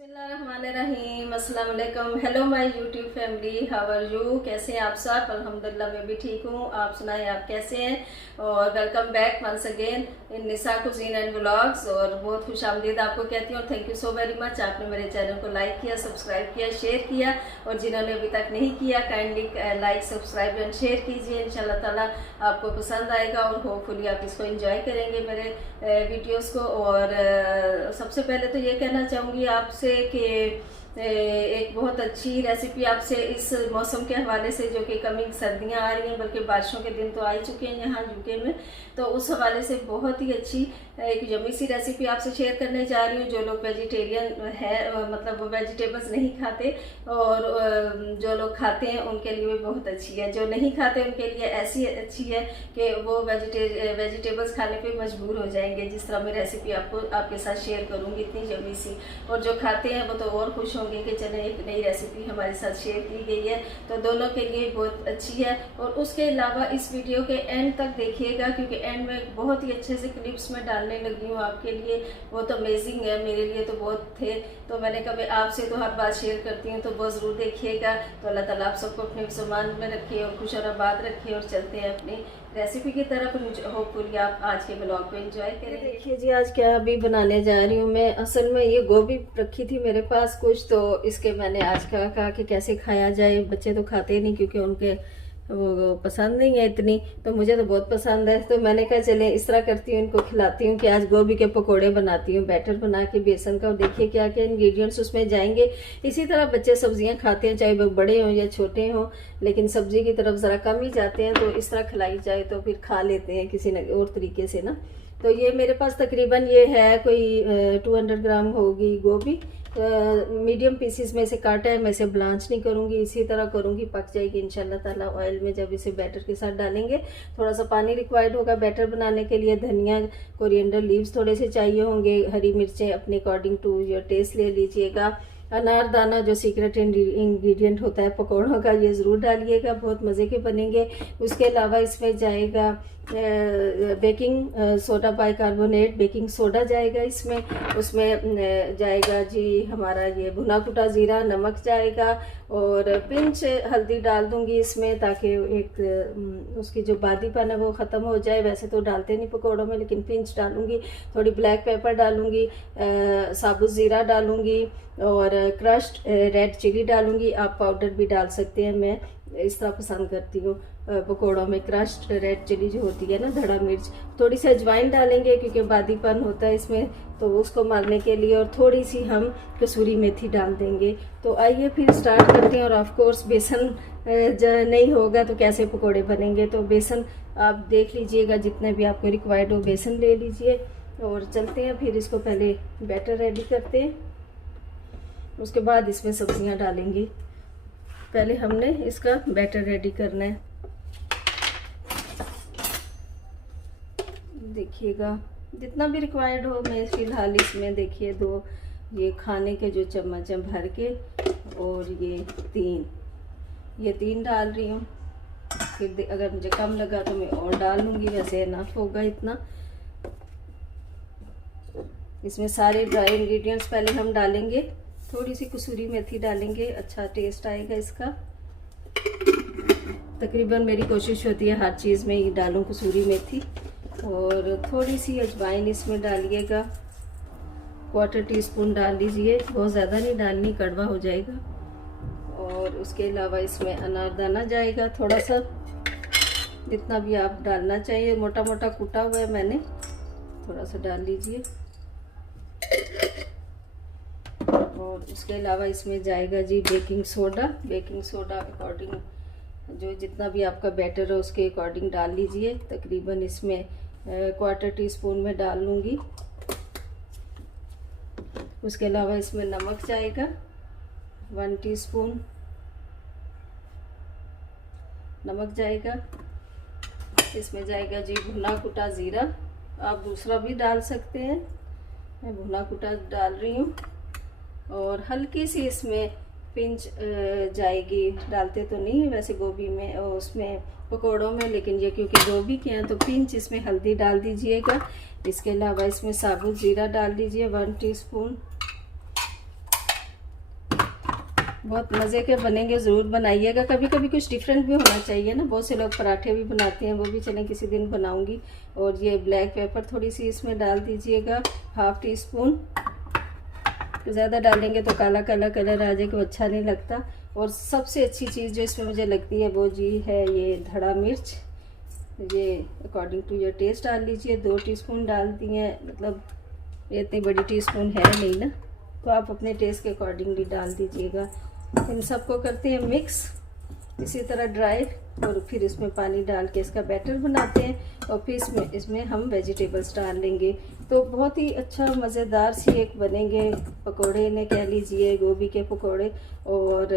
बिस्मिल्लाहिर्रहमानिर्रहीम, अस्सलाम वालेकुम। Hello my YouTube family, how are you? कैसे हैं आप सब? अल्हम्दुलिल्लाह मैं भी ठीक हूँ। आप सुनाएं, आप कैसे हैं? और welcome back once again in Nisa cuisine and vlogs. और बहुत खुश आमदीद आपको कहती हूँ। Thank you so very much, आपने मेरे चैनल को लाइक किया, सब्सक्राइब किया, शेयर किया। और जिन्होंने अभी तक नहीं किया, kindly like, subscribe and share कीजिए। इंशाल्लाह ताला आपको पसंद आएगा और होपफुली आप इसको एंजॉय करेंगे मेरे वीडियोस को। और सबसे पहले तो ये कहना चाहूँगी आपसे कि एक बहुत अच्छी रेसिपी आपसे इस मौसम के हवाले से, जो कि कमिंग सर्दियां आ रही हैं, बल्कि बारिशों के दिन तो आ ही चुके हैं यहाँ यूके में, तो उस हवाले से बहुत ही अच्छी एक यम्मी सी रेसिपी आपसे शेयर करने जा रही हूँ। जो लोग वेजिटेरियन है, मतलब वो वेजिटेबल्स नहीं खाते, और जो लोग खाते हैं उनके लिए भी बहुत अच्छी है। जो नहीं खाते उनके लिए ऐसी अच्छी है कि वो वेजिटेबल्स खाने पे मजबूर हो जाएंगे। जिस तरह मैं रेसिपी आपके साथ शेयर करूँगी, इतनी यम्मी सी। और जो खाते हैं वो तो और खुश होंगे कि चले एक नई रेसिपी हमारे साथ शेयर की गई है, तो दोनों के लिए बहुत अच्छी है। और उसके अलावा इस वीडियो के एंड तक देखिएगा, क्योंकि एंड में बहुत ही अच्छे से क्लिप्स में डालने लगी हूँ आपके लिए। वो तो अमेजिंग है, मेरे लिए तो बहुत थे। तो मैंने कभी आपसे तो हर बात शेयर करती हूँ, तो वो ज़रूर देखिएगा। तो अल्लाह ताला आप सबको अपने सामान में रखे और खुश और आबाद रखे। और चलते हैं अपनी रेसिपी की तरफ। होपफुली आप आज के ब्लॉग को एंजॉय करें। देखिए जी, आज क्या अभी बनाने जा रही हूँ मैं। असल में ये गोभी रखी थी मेरे पास कुछ, तो इसके मैंने आज कहा कि कैसे खाया जाए। बच्चे तो खाते नहीं, क्योंकि उनके वो पसंद नहीं है इतनी, तो मुझे तो बहुत पसंद है। तो मैंने कहा चले इस तरह करती हूँ, इनको खिलाती हूँ कि आज गोभी के पकोड़े बनाती हूँ, बैटर बना के बेसन का। और देखिए क्या क्या इंग्रेडिएंट्स उसमें जाएंगे। इसी तरह बच्चे सब्जियां खाते हैं, चाहे वो बड़े हों या छोटे हों, लेकिन सब्जी की तरफ ज़रा कम ही जाते हैं। तो इस तरह खिलाई जाए तो फिर खा लेते हैं किसी न और तरीके से ना। तो ये मेरे पास तकरीबन ये है कोई 200 ग्राम होगी गोभी। मीडियम पीसीस में इसे काटा है। मैं इसे ब्लांच नहीं करूँगी, इसी तरह करूँगी, पक जाएगी इंशाल्लाह ताला ऑयल में जब इसे बैटर के साथ डालेंगे। थोड़ा सा पानी रिक्वायर्ड होगा बैटर बनाने के लिए। धनिया, कोरिएंडर लीव्स थोड़े से चाहिए होंगे। हरी मिर्चें अपने अकॉर्डिंग टू योर टेस्ट ले लीजिएगा। अनारदाना जो सीक्रेट इंग्रेडिएंट होता है पकौड़ों का, ये ज़रूर डालिएगा, बहुत मज़े के बनेंगे। उसके अलावा इसमें जाएगा baking soda, bicarbonate baking soda जाएगा इसमें। उसमें जाएगा जी हमारा ये भुना कुटा ज़ीरा, नमक जाएगा, और पिंच हल्दी डाल दूंगी इसमें, ताकि एक उसकी जो बादीपन है वो ख़त्म हो जाए। वैसे तो डालते नहीं पकौड़ों में, लेकिन पिंच डालूंगी। थोड़ी ब्लैक पेपर डालूंगी, साबुत ज़ीरा डालूंगी, और क्रश्ड रेड चिली डालूंगी। आप पाउडर भी डाल सकते हैं, मैं इस तरह पसंद करती हूँ पकौड़ों में। क्रश्ड रेड चिली जो होती है ना, धड़ा मिर्च। थोड़ी सी अजवाइन डालेंगे क्योंकि बादीपन होता है इसमें, तो उसको मारने के लिए। और थोड़ी सी हम कसूरी मेथी डाल देंगे। तो आइए फिर स्टार्ट करते हैं। और ऑफ कोर्स बेसन नहीं होगा तो कैसे पकौड़े बनेंगे। तो बेसन आप देख लीजिएगा, जितने भी आपको रिक्वायर्ड हो बेसन ले लीजिए। और चलते हैं फिर इसको पहले बैटर रेडी करते हैं, उसके बाद इसमें सब्जियां डालेंगी। पहले हमने इसका बैटर रेडी करना है। देखिएगा जितना भी रिक्वायर्ड हो। मैं फिलहाल इसमें देखिए 2 ये खाने के जो चम्मच हैं भर के, और ये 3 डाल रही हूँ। फिर अगर मुझे कम लगा तो मैं और डाल लूँगी, वैसे इनफ होगा इतना। इसमें सारे ड्राई इंग्रेडिएंट्स पहले हम डालेंगे। थोड़ी सी कसूरी मेथी डालेंगे, अच्छा टेस्ट आएगा इसका। तकरीबन मेरी कोशिश होती है हर चीज़ में ये डालूं कसूरी मेथी। और थोड़ी सी अजवाइन इसमें डालिएगा, 1/4 टीस्पून डाल लीजिए, बहुत ज़्यादा नहीं डालनी, कड़वा हो जाएगा। और उसके अलावा इसमें अनारदाना जाएगा थोड़ा सा, जितना भी आप डालना चाहिए। मोटा मोटा कूटा हुआ है मैंने, थोड़ा सा डाल लीजिए। और उसके अलावा इसमें जाएगा जी baking soda. Baking soda according जो जितना भी आपका बैटर है उसके अकॉर्डिंग डाल लीजिए। तकरीबन इसमें 1/4 टीस्पून में डाल लूँगी। उसके अलावा इसमें नमक जाएगा 1 टीस्पून नमक जाएगा। इसमें जाएगा जी भुना कुटा ज़ीरा, आप दूसरा भी डाल सकते हैं, मैं भुना कुटा डाल रही हूँ। और हल्की सी इसमें पिंच जाएगी, डालते तो नहीं है वैसे गोभी में और उसमें पकोड़ों में, लेकिन ये क्योंकि गोभी के हैं तो पिंच इसमें हल्दी डाल दीजिएगा। इसके अलावा इसमें साबुत ज़ीरा डाल दीजिए 1 टीस्पून। बहुत मज़े के बनेंगे, ज़रूर बनाइएगा। कभी कभी कुछ डिफरेंट भी होना चाहिए ना, बहुत से लोग पराठे भी बनाते हैं, वो भी चलें किसी दिन बनाऊंगी। और ये ब्लैक पेपर थोड़ी सी इसमें डाल दीजिएगा, 1/2 टीस्पून। ज़्यादा डालेंगे तो काला काला कलर आ जाएगा, अच्छा नहीं लगता। और सबसे अच्छी चीज़ जो इसमें मुझे लगती है वो जी है ये धड़ा मिर्च। ये अकॉर्डिंग टू योर टेस्ट डाल लीजिए, 2 टीस्पून डाल दिए, मतलब ये इतनी बड़ी टीस्पून है नहीं ना, तो आप अपने टेस्ट के अकॉर्डिंगली डाल दीजिएगा। इन सबको करते हैं मिक्स इसी तरह ड्राई, और फिर इसमें पानी डाल के इसका बैटर बनाते हैं। और फिर इसमें हम वेजिटेबल्स डाल लेंगे, तो बहुत ही अच्छा मज़ेदार सी एक बनेंगे। पकोड़े ने कह लीजिए, गोभी के पकोड़े। और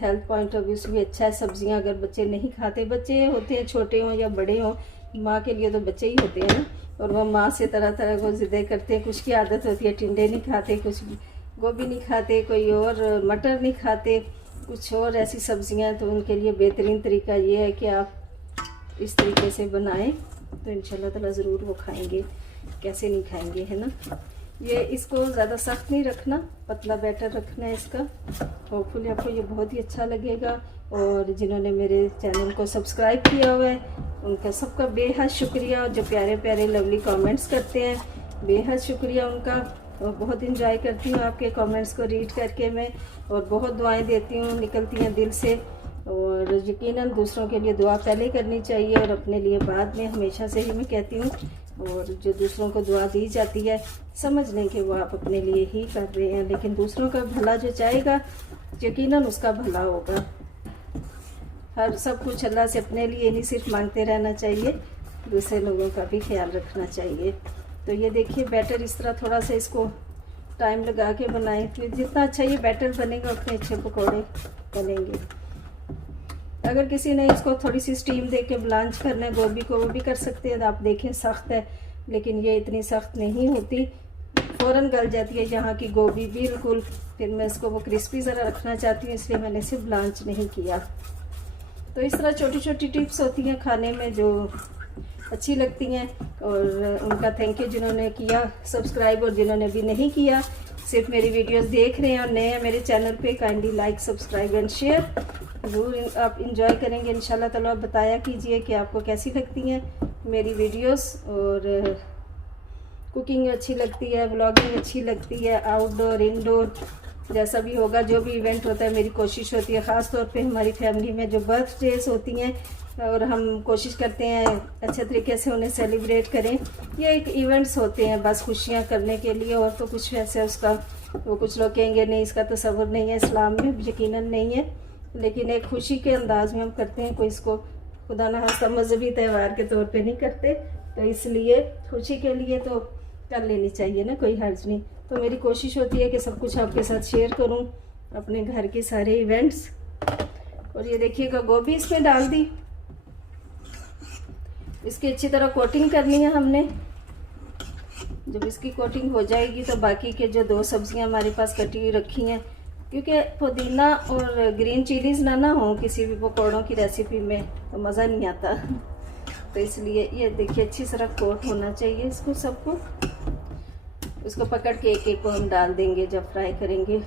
हेल्थ पॉइंट ऑफ व्यू से भी अच्छा है। सब्जियां अगर बच्चे नहीं खाते, बच्चे होते हैं छोटे हों या बड़े हों, माँ के लिए तो बच्चे ही होते हैं ना, और वह माँ से तरह तरह को ज़िद्दें करते हैं। कुछ की आदत होती है टिंडे नहीं खाते, कुछ गोभी नहीं खाते, कोई और मटर नहीं खाते, कुछ और ऐसी सब्जियां। तो उनके लिए बेहतरीन तरीका ये है कि आप इस तरीके से बनाएं, तो इंशाल्लाह ताला ज़रूर वो खाएंगे, कैसे नहीं खाएंगे, है ना। ये इसको ज़्यादा सख्त नहीं रखना, पतला बैटर रखना है इसका। होपफुली आपको ये बहुत ही अच्छा लगेगा। और जिन्होंने मेरे चैनल को सब्सक्राइब किया हुआ है उनका सबका बेहद शुक्रिया, और जो प्यारे प्यारे लवली कमेंट्स करते हैं, बेहद शुक्रिया उनका। और बहुत इंजॉय करती हूँ आपके कमेंट्स को रीड करके मैं, और बहुत दुआएं देती हूँ, निकलती हैं दिल से। और यकीनन दूसरों के लिए दुआ पहले करनी चाहिए और अपने लिए बाद में, हमेशा से ही मैं कहती हूँ। और जो दूसरों को दुआ दी जाती है, समझ लें कि वो आप अपने लिए ही कर रहे हैं, लेकिन दूसरों का भला जो चाहेगा यकीनन उसका भला होगा। हर सब कुछ अल्लाह से अपने लिए नहीं सिर्फ मांगते रहना चाहिए, दूसरे लोगों का भी ख्याल रखना चाहिए। तो ये देखिए बैटर इस तरह थोड़ा सा इसको टाइम लगा के बनाएं, तो जितना अच्छा ये बैटर बनेगा उतने अच्छे पकोड़े बनेंगे। अगर किसी ने इसको थोड़ी सी स्टीम दे के ब्लांच करना है गोभी को, वो भी कर सकते हैं। आप देखें सख्त है, लेकिन ये इतनी सख्त नहीं होती, फ़ौरन गल जाती है यहाँ की गोभी बिल्कुल। फिर मैं इसको वो क्रिस्पी ज़रा रखना चाहती हूँ, इसलिए मैंने इसे ब्लांच नहीं किया। तो इस तरह छोटी छोटी टिप्स होती हैं खाने में जो अच्छी लगती हैं, और उनका थैंक यू जिन्होंने किया सब्सक्राइब, और जिन्होंने भी नहीं किया, सिर्फ मेरी वीडियोस देख रहे हैं और नए हैं मेरे चैनल पे, kindly like subscribe and share ज़रूर आप इंजॉय करेंगे इंशाल्लाह ताला। आप बताया कीजिए कि आपको कैसी लगती हैं मेरी वीडियोस, और कुकिंग अच्छी लगती है, व्लॉगिंग अच्छी लगती है, आउटडोर इंडोर जैसा भी होगा, जो भी इवेंट होता है, मेरी कोशिश होती है ख़ास तौर पे हमारी फैमिली में जो बर्थडेज होती हैं, और हम कोशिश करते हैं अच्छे तरीके से उन्हें सेलिब्रेट करें। ये एक इवेंट्स होते हैं बस खुशियाँ करने के लिए, और तो कुछ वैसे उसका वो कुछ लोग कहेंगे नहीं इसका तसव्वुर नहीं है इस्लाम में, यकीनन नहीं है, लेकिन एक खुशी के अंदाज में हम करते हैं। कोई इसको खुदा न खास्ता मजहबी त्यौहार के तौर पे नहीं करते, तो इसलिए खुशी के लिए तो कर लेनी चाहिए ना, कोई हर्ज नहीं। तो मेरी कोशिश होती है कि सब कुछ आपके साथ शेयर करूं, अपने घर के सारे इवेंट्स। और ये देखिएगा गोभी इसमें डाल दी, इसकी अच्छी तरह कोटिंग करनी है हमने। जब इसकी कोटिंग हो जाएगी तो बाकी के जो 2 सब्जियां हमारे पास कटी हुई रखी हैं, क्योंकि पुदीना और ग्रीन चिलीज़ ना हो किसी भी पकौड़ों की रेसिपी में तो मज़ा नहीं आता, तो इसलिए ये देखिए अच्छी तरह कोट होना चाहिए इसको सबको। इसको पकड़ के एक एक को हम डाल देंगे जब फ्राई करेंगे।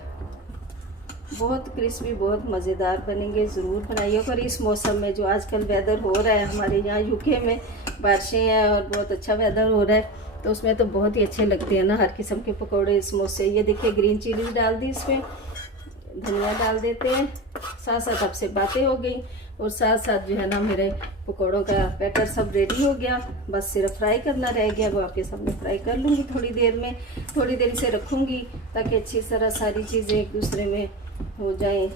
बहुत क्रिस्पी, बहुत मज़ेदार बनेंगे, ज़रूर बनाइए। और इस मौसम में जो आजकल वेदर हो रहा है हमारे यहाँ यूके में, बारिशें हैं और बहुत अच्छा वेदर हो रहा है, तो उसमें तो बहुत ही अच्छे लगते हैं ना हर किस्म के पकौड़े, समोसे। ये देखिए ग्रीन चिली डाल दी, इसमें धनिया डाल देते हैं। साथ साथ आपसे बातें हो गई, और साथ साथ जो है ना मेरे पकौड़ों का बैटर सब रेडी हो गया, बस सिर्फ फ्राई करना रह गया। वो आपके सामने फ्राई कर लूँगी थोड़ी देर में, थोड़ी देर से रखूँगी ताकि अच्छी तरह सारी चीज़ें एक दूसरे में हो जाएं,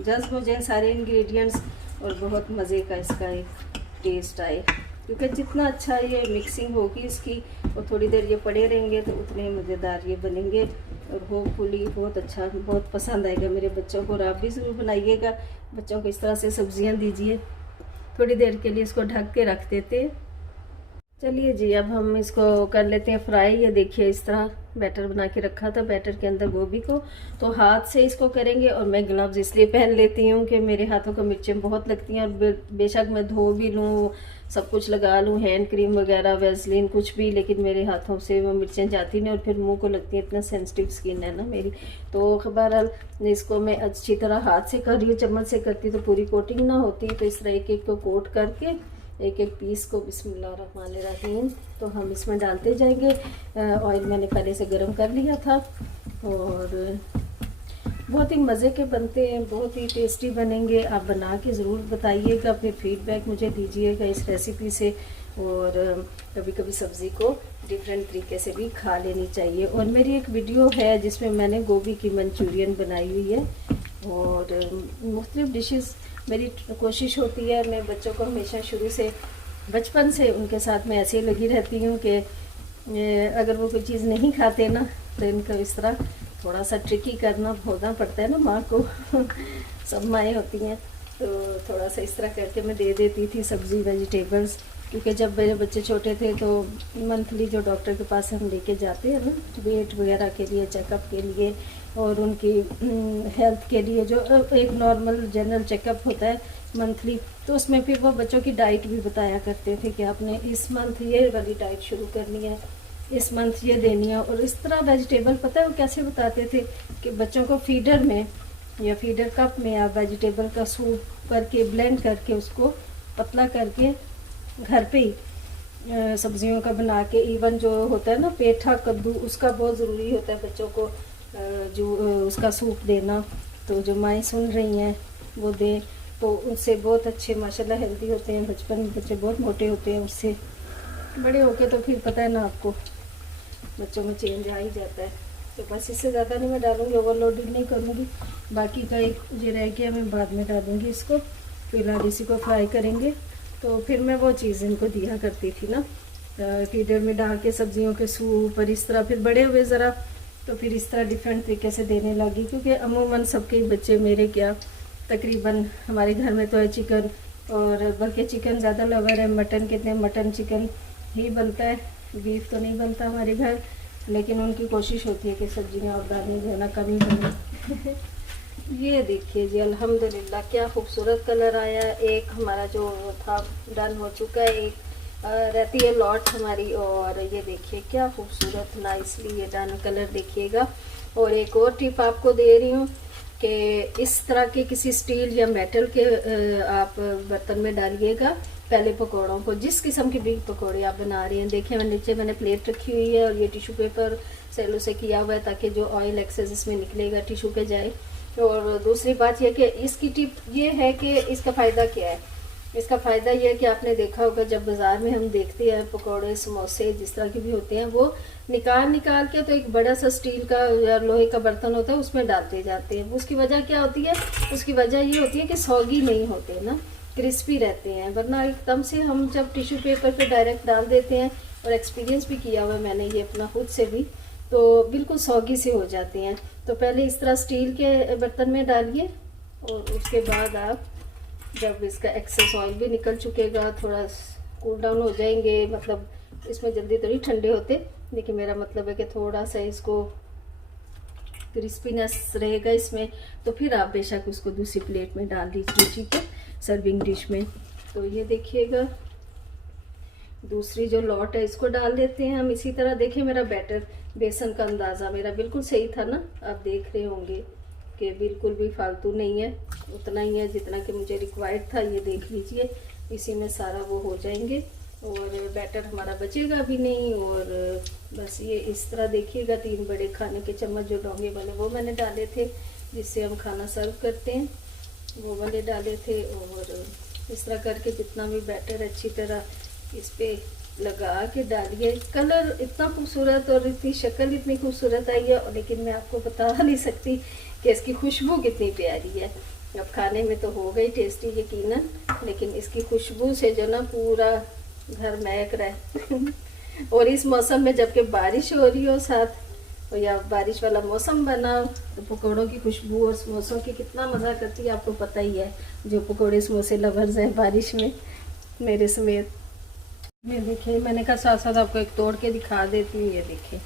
जज्ब हो जाएं सारे इंग्रेडिएंट्स, और बहुत मज़े का इसका एक टेस्ट आए। क्योंकि जितना अच्छा ये मिक्सिंग होगी इसकी, और थोड़ी देर ये पड़े रहेंगे, तो उतने मज़ेदार ये बनेंगे, और होपफुली बहुत अच्छा, बहुत पसंद आएगा मेरे बच्चों को। और आप भी ज़रूर बनाइएगा, बच्चों को इस तरह से सब्जियां दीजिए। थोड़ी देर के लिए इसको ढक के रख देते हैं। चलिए जी, अब हम इसको कर लेते हैं फ्राई। ये देखिए इस तरह बैटर बना के रखा था बैटर के अंदर गोभी को, तो हाथ से इसको करेंगे। और मैं ग्लव्स इसलिए पहन लेती हूँ कि मेरे हाथों को मिर्चें बहुत लगती हैं, और बेशक मैं धो भी लूँ, सब कुछ लगा लूँ, हैंड क्रीम वगैरह वेस्लिन कुछ भी, लेकिन मेरे हाथों से वो मिर्चें जाती नहीं और फिर मुंह को लगती है, इतना सेंसिटिव स्किन है ना मेरी। तो बहरहाल इसको मैं अच्छी तरह हाथ से कर रही हूँ, चम्मच से करती तो पूरी कोटिंग ना होती। तो इस तरह एक एक को कोट करके एक एक पीस को बिस्मिल्लाहिर्रहमानिर्रहीम तो हम इसमें डालते जाएंगे। ऑयल मैंने पहले से गर्म कर लिया था, और बहुत ही मज़े के बनते हैं, बहुत ही टेस्टी बनेंगे। आप बना के ज़रूर बताइएगा, फिर फीडबैक मुझे दीजिएगा इस रेसिपी से। और कभी कभी सब्ज़ी को डिफरेंट तरीके से भी खा लेनी चाहिए। और मेरी एक वीडियो है जिसमें मैंने गोभी की मंचूरियन बनाई हुई है, और मुख्तलिफ़ डिशेस मेरी कोशिश होती है। मैं बच्चों को हमेशा शुरू से बचपन से उनके साथ में ऐसे ही लगी रहती हूँ कि अगर वो कोई चीज़ नहीं खाते ना तो इनको इस तरह थोड़ा सा ट्रिकी करना होना पड़ता है ना माँ को सब माएँ होती हैं, तो थोड़ा सा इस तरह करके मैं दे देती थी सब्ज़ी वेजिटेबल्स। क्योंकि जब मेरे बच्चे छोटे थे तो मंथली जो डॉक्टर के पास हम लेके जाते हैं ना वेट वगैरह के लिए, चेकअप के लिए, और उनकी हेल्थ के लिए जो एक नॉर्मल जनरल चेकअप होता है मंथली, तो उसमें फिर वो बच्चों की डाइट भी बताया करते थे कि आपने इस मंथ ये वाली डाइट शुरू करनी है, इस मंथ ये देनी है। और इस तरह वेजिटेबल पता है वो कैसे बताते थे कि बच्चों को फीडर में या फीडर कप में आप वेजिटेबल का सूप करके ब्लेंड करके उसको पतला करके घर पे ही सब्जियों का बना के, इवन जो होता है ना पेठा कद्दू, उसका बहुत ज़रूरी होता है बच्चों को जो उसका सूप देना। तो जो माएँ सुन रही हैं वो दें, तो उनसे बहुत अच्छे माशाल्लाह हेल्दी होते हैं। बचपन में बच्चे बहुत मोटे होते हैं उससे, बड़े होके तो फिर पता है ना आपको बच्चों में चेंज आ ही जाता है। तो बस इससे ज़्यादा नहीं मैं डालूँगी, ओवरलोडिंग नहीं करूँगी। बाकी का एक जो रह गया मैं बाद में डालूँगी इसको, फिलहाल इसी को फ्राई करेंगे। तो फिर मैं वो चीज़ इनको दिया करती थी ना फीडर में डाल के सब्जियों के सूप, और इस तरह फिर बड़े हुए ज़रा तो फिर इस तरह डिफरेंट तरीके से देने लगी। क्योंकि अमूमन सबके बच्चे मेरे क्या तकरीबन हमारे घर में तो है चिकन, और बल्कि चिकन ज़्यादा लवर है, मटन कितने मटन चिकन ही बनता है, बीफ तो नहीं बनता हमारे घर। लेकिन उनकी कोशिश होती है कि सब्जियाँ और दालें जो है ना कम ही बने ये देखिए जी अल्हम्दुलिल्लाह क्या खूबसूरत कलर आया। एक हमारा जो था डन हो चुका है, एक रहती है लॉट हमारी, और ये देखिए क्या खूबसूरत नाइसली ये डन कलर देखिएगा। और एक और टिप आपको दे रही हूँ कि इस तरह के किसी स्टील या मेटल के आप बर्तन में डालिएगा पहले पकौड़ों को, जिस किस्म के भी पकौड़े आप बना रही हैं। देखिए नीचे मैंने प्लेट रखी हुई है, और ये टिश्यू पेपर सेलो से किया हुआ है ताकि जो ऑयल एक्सेस इसमें निकलेगा टिश्यू पे जाए। और दूसरी बात यह कि इसकी टिप ये है कि इसका फ़ायदा क्या है। इसका फ़ायदा ये है कि आपने देखा होगा जब बाज़ार में हम देखते हैं पकौड़े समोसे जिस तरह के भी होते हैं, वो निकाल के तो एक बड़ा सा स्टील का या लोहे का बर्तन होता है उसमें डालते जाते हैं। उसकी वजह क्या होती है, उसकी वजह ये होती है कि सौगी नहीं होते ना, क्रिस्पी रहते हैं। वरना एकदम से हम जब टिश्यू पेपर पे डायरेक्ट डाल देते हैं, और एक्सपीरियंस भी किया हुआ है मैंने ये अपना खुद से भी, तो बिल्कुल सौगी से हो जाते हैं। तो पहले इस तरह स्टील के बर्तन में डालिए, और उसके बाद आप जब इसका एक्सेस ऑयल भी निकल चुकेगा, थोड़ा कूल डाउन हो जाएंगे, मतलब इसमें जल्दी तो नहीं ठंडे होते, लेकिन मेरा मतलब है कि थोड़ा सा इसको क्रिस्पीनेस रहेगा इसमें, तो फिर आप बेशक उसको दूसरी प्लेट में डाल दीजिए, ठीक है, सर्विंग डिश में। तो ये देखिएगा दूसरी जो लॉट है इसको डाल देते हैं हम इसी तरह। देखिए मेरा बैटर बेसन का अंदाज़ा मेरा बिल्कुल सही था ना, आप देख रहे होंगे कि बिल्कुल भी फालतू नहीं है, उतना ही है जितना कि मुझे रिक्वायर्ड था। ये देख लीजिए इसी में सारा वो हो जाएंगे, और बैटर हमारा बचेगा भी नहीं। और बस ये इस तरह देखिएगा 3 बड़े खाने के चम्मच जो डोंगे वाले वो मैंने डाले थे जिससे हम खाना सर्व करते हैं, वो वाले डाले थे। और इस तरह करके जितना भी बैटर अच्छी तरह इस पे लगा के डालिए। कलर इतना खूबसूरत और इसकी शक्ल इतनी खूबसूरत आई है, लेकिन मैं आपको बता नहीं सकती कि इसकी खुशबू कितनी प्यारी है। अब खाने में तो हो गई टेस्टी यकीनन, लेकिन इसकी खुशबू से जो ना पूरा घर महक रहा है और इस मौसम में जबकि बारिश हो रही हो साथ, या बारिश वाला मौसम बना, तो पकौड़ों की खुशबू और समोसों की कितना मज़ा करती है आपको पता ही है, जो पकौड़े समोसे लवर्स हैं बारिश में मेरे समेत। ये देखिए मैंने कहा साथ साथ आपको एक तोड़ के दिखा देती हूँ। ये देखिए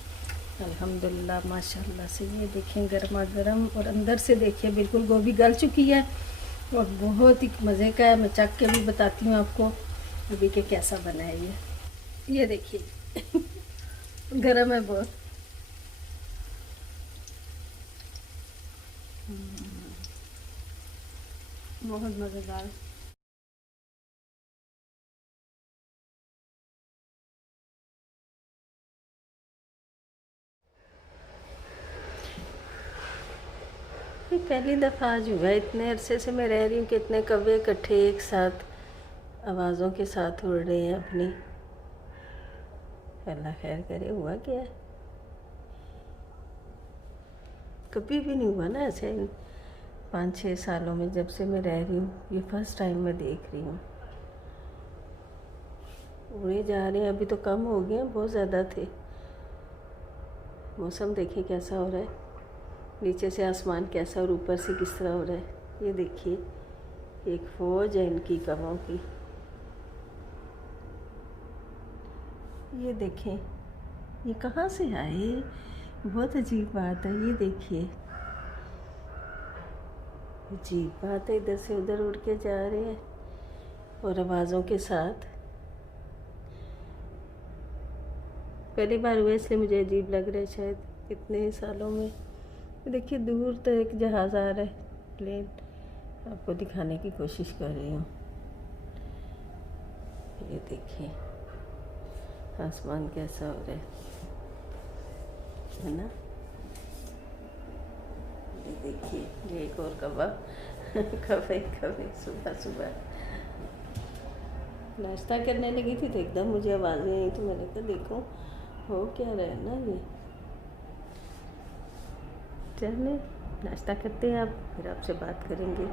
अल्हम्दुलिल्लाह माशाल्लाह से। ये देखें गर्मा गर्म, और अंदर से देखिए बिल्कुल गोभी गल चुकी है और बहुत ही मज़े का है। मैं चख के भी बताती हूँ आपको अभी के कैसा बना है ये देखिए गर्म है बहुत। बहुत मज़ेदार। पहली दफ़ा आज हुआ है, इतने अरसे से मैं रह रही हूँ कि इतने कौवे इकट्ठे एक साथ आवाज़ों के साथ उड़ रहे हैं अपनी। अल्लाह खैर करे। हुआ क्या है, कभी भी नहीं हुआ ना ऐसे 5-6 सालों में जब से मैं रह रही हूँ। ये फर्स्ट टाइम मैं देख रही हूँ। उड़े जा रहे हैं, अभी तो कम हो गए हैं, बहुत ज़्यादा थे। मौसम देखिए कैसा हो रहा है, नीचे से आसमान कैसा और ऊपर से किस तरह हो रहा है। ये देखिए एक फौज है इनकी कौवों की। ये देखें ये कहाँ से आए, बहुत अजीब बात है। ये देखिए अजीब बात है, इधर से उधर उड़ के जा रहे हैं और आवाज़ों के साथ। पहली बार हुआ इसलिए मुझे अजीब लग रहा है शायद इतने सालों में। देखिए दूर तो एक जहाज़ आ रहा है, प्लेन, आपको दिखाने की कोशिश कर रही हूँ। ये देखिए आसमान कैसा हो रहा है ना। ये देखिए ये एक और कौवा कौवे सुबह सुबह नाश्ता करने लगी थी तो एकदम मुझे आवाज़ें आई, तो मैंने कहा देखो हो क्या रहा है ना। ये चलिए नाश्ता करते हैं, आप फिर आपसे बात करेंगे।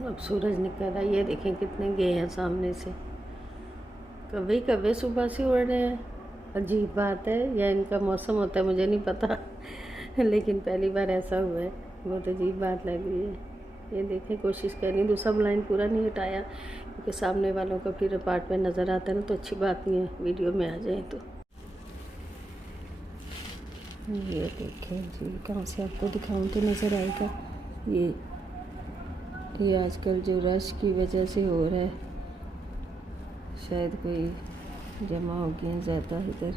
अब सूरज निकल रहा है, ये देखें कितने गए हैं सामने से। कभी कभी सुबह से उड़ रहे हैं, अजीब बात है, या इनका मौसम होता है मुझे नहीं पता लेकिन पहली बार ऐसा हुआ है, बहुत अजीब बात लग रही है। ये देखें कोशिश कर रही हूँ, दूसरा ब्लाइंड पूरा नहीं हटाया क्योंकि सामने वालों का फिर अपार्टमेंट नज़र आता है ना, तो अच्छी बात नहीं है वीडियो में आ जाए तो। ये देखें जी, कहाँ से आपको दिखाऊँ तो नज़र आएगा। ये आजकल जो रश की वजह से हो रहा है, शायद कोई जमा हो गए हैं ज़्यादा इधर।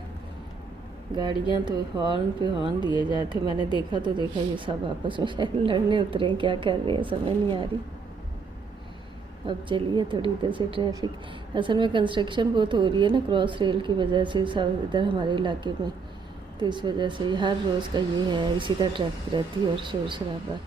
गाड़ियाँ तो हॉर्न पे हॉर्न दिए जाए थे, मैंने देखा तो देखा ये सब आपस में शायद लड़ने उतरे हैं, क्या कर रहे हैं समझ नहीं आ रही। अब चलिए थोड़ी इधर से ट्रैफिक, असल में कंस्ट्रक्शन बहुत हो रही है ना क्रॉस रेल की वजह से सब इधर हमारे इलाके में, तो इस वजह से हर रोज़ का ये है, इसी तरह ट्रैफिक रहती है और शोर शराबा।